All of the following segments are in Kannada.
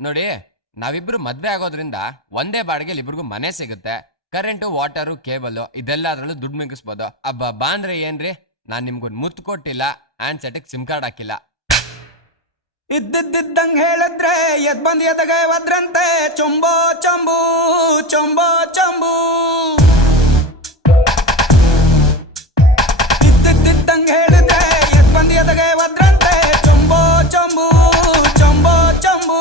ನೋಡಿ, ನಾವಿಬ್ರು ಮದ್ವೆ ಆಗೋದ್ರಿಂದ ಒಂದೇ ಬಾಡಿಗೆಲಿ ಇಬ್ರಿಗೂ ಮನೆ ಸಿಗುತ್ತೆ. ಕರೆಂಟು, ವಾಟರು, ಕೇಬಲ್ ಇದೆಲ್ಲ ಅದ್ರಲ್ಲೂ ದುಡ್ಡು ಮಿಗಿಸ್ಬೋದು. ಬಾ ಅಂದ್ರೆ ಏನ್ರಿ, ನಾನ್ ನಿಮ್ಗೊಂದು ಮುತ್ತು ಕೊಟ್ಟಿಲ್ಲ, ಹ್ಯಾಂಡ್ ಸೆಟ್ಗೆ ಸಿಮ್ ಕಾರ್ಡ್ ಹಾಕಿಲ್ಲ. ಇದ್ದಿದ್ದಂಗ್ ಹೇಳಿದ್ರೆ ಎದ್ ಬಂದ್ ಎದಗೆ ಒದ್ರಂತೆ ಚೊಂಬೋ ಚಂಬು ಚೊಂಬೋ ಚಂಬು. ಇದ್ದಿದ್ದಂಗ್ ಹೇಳಿದ್ರೆ ಎದ್ ಬಂದ್ ಎದಗೆ ಒದ್ರಂತೆ ಚೊಂಬೋ ಚಂಬು ಚೊಂಬೋ ಚಂಬು.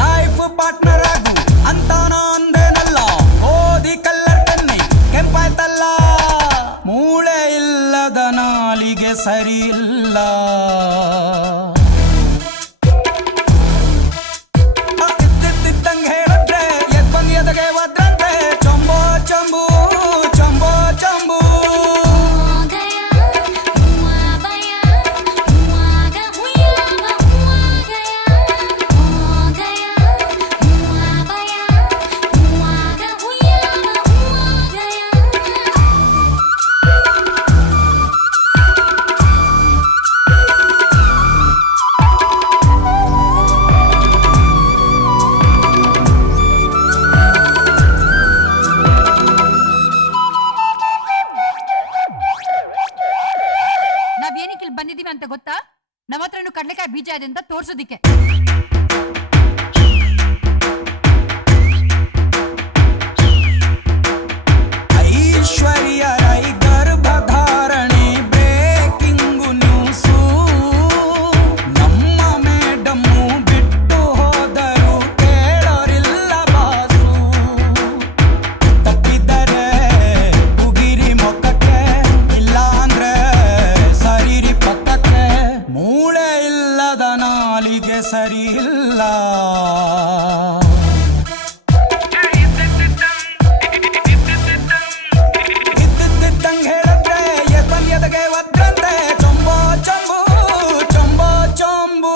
ಲೈಫ್ ಪಾರ್ಟ್ನರ್ ಆಗು ಅಂತಾನ ಅಂದೇನಲ್ಲ, ಓದಿ ಕಲ್ಲರ್ ಕನ್ನಿ ಕೆಂಪಾಯ್ತಲ್ಲ. ಮೂಳೆ ಇಲ್ಲದ ನಾಲಿಗೆ ಸರಿ ಇಲ್ಲ. ಇದ್ದಿದ್ದಂಗ್ ಹೇಳಿದ್ರೆ ಎದ್ ಬಂದ್ ಎದಗೆ ಒದ್ರಂತೆ ಚೊಂಬೋ ಚಂಬು ಚೊಂಬೋ ಚಂಬು. ನಾವೇನಕ್ಕೆ ಇಲ್ಲಿ ಬಂದಿದೀವಿ ಅಂತ ಗೊತ್ತಾ? ನಮ್ಮ ಹತ್ರನು ಕಡ್ಲೆಕಾಯಿ ಬೀಜ ಇದೆ ಅಂತ ತೋರ್ಸೋದಿಕ್ಕೆ. ಐಶ್ವರ್ಯ ರೈ ಗರ್ಭಧಾರಣೆ ಬ್ರೇಕಿಂಗು ನ್ಯೂಸು. ನಮ್ಮ ಮೇಡಮ್ಮು ಬಿಟ್ಟು ಹೋದರು ಕೇಳೋರಿಲ್ಲ ಬಾಸು. ತಪ್ಪಿದರೆ ಉಗಿರಿ ಮೊಕ್ಕಕ್ಕೆ, ಇಲ್ಲ ಅಂದ್ರೆ ಸರಿರಿ ಪಕ್ಕಕ್ಕೆ. ಮೂಳೆ ಇಲ್ಲದ ನಾಲಿಗೆ ಸರಿ ಇಲ್ಲ. ಇದ್ದಿದ್ದಂಗ್ ಹೇಳಿದ್ರೆ ಎದ್ ಬಂದ್ ಎದಗೆ ಒದ್ರಂತೆ ಚೊಂಬೋ ಚಂಬು ಚೊಂಬೋ ಚಂಬು.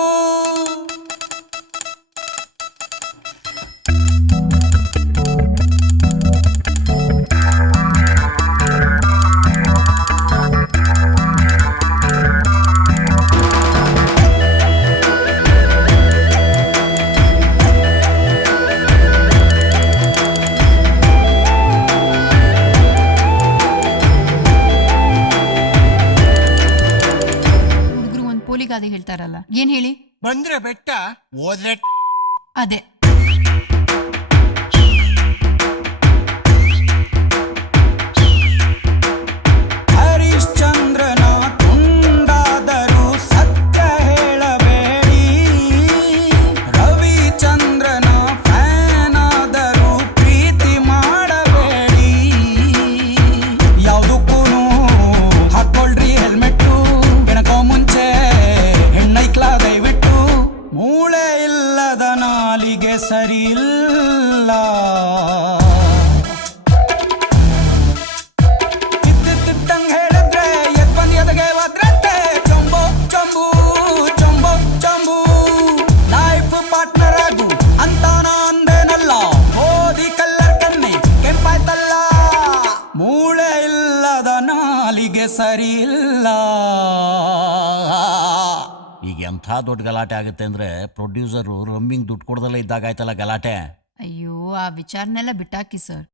ಹುಡುಗರು ಒಂದ್ ಪೋಲಿಗಾದೆ ಹೇಳ್ತಾರಲ್ಲ, ಏನ್ ಹೇಳಿ? ಬಂದ್ರೆ ಬೆಟ್ಟ ಹೋದ್ರೆ ಅದೇ. ಹರಿಶ್ಚಂದ್ರನ ತುಂಡಾದರೂ ಸತ್ಯ ಹೇಳಬೇಡಿ. ರವಿಚಂದ್ರನ ಫ್ಯಾನ್ ಆದರೂ ಪ್ರೀತಿ ಮಾಡಬೇಡಿ. ಯಾವುದಕ್ಕೂ ಹಾಕೊಳ್ರಿ ಹೆಲ್ಮೆಟ್ಟು, ಎಣಕೋ ಮುಂಚೆ ಹೆಣ್ಣೈಕ್ಲ ದಯವಿಟ್ಟು. ಮೂಳೆ ಇಲ್ಲದ ನಾಲಿಗೆ ಸರಿ ಇಲ್ಲ. ಇದ್ದಿದ್ದಂಗ್ ಹೇಳಿದ್ರೆ ಎದ್ ಬಂದ್ ಎದಗೆ ಒದ್ರಂತೆ ಚೊಂಬೋ ಚಂಬು ಚೊಂಬೋ ಚಂಬು. ಲೈಫ್ ಪಾರ್ಟ್ನರ್ ಆಗು ಅಂತಾನ ಅಂದೇನಲ್ಲ, ಓದಿ ಕಲ್ಲರ್ ಕನ್ನಿ ಕೆಂಪಾಯ್ತಲ್ಲ. ಮೂಳೆ ಇಲ್ಲದ ನಾಲಿಗೆ ಸರಿ ಇಲ್ಲ. ಈಗ ಎಂಥ ದೊಡ್ಡ ಗಲಾಟೆ ಆಗುತ್ತೆ ಅಂದ್ರೆ ಪ್ರೊಡ್ಯೂಸರು ರಮ್ಮಿಂಗ್ ದುಡ್ಡು ಕೊಡ್ದಲ್ಲ ಇದ್ದಾಗ ಆಯ್ತಲ್ಲ ಗಲಾಟೆ. ಅಯ್ಯೋ, ಆ ವಿಚಾರನೆಲ್ಲ ಬಿಟ್ಟಾಕಿ ಸರ್.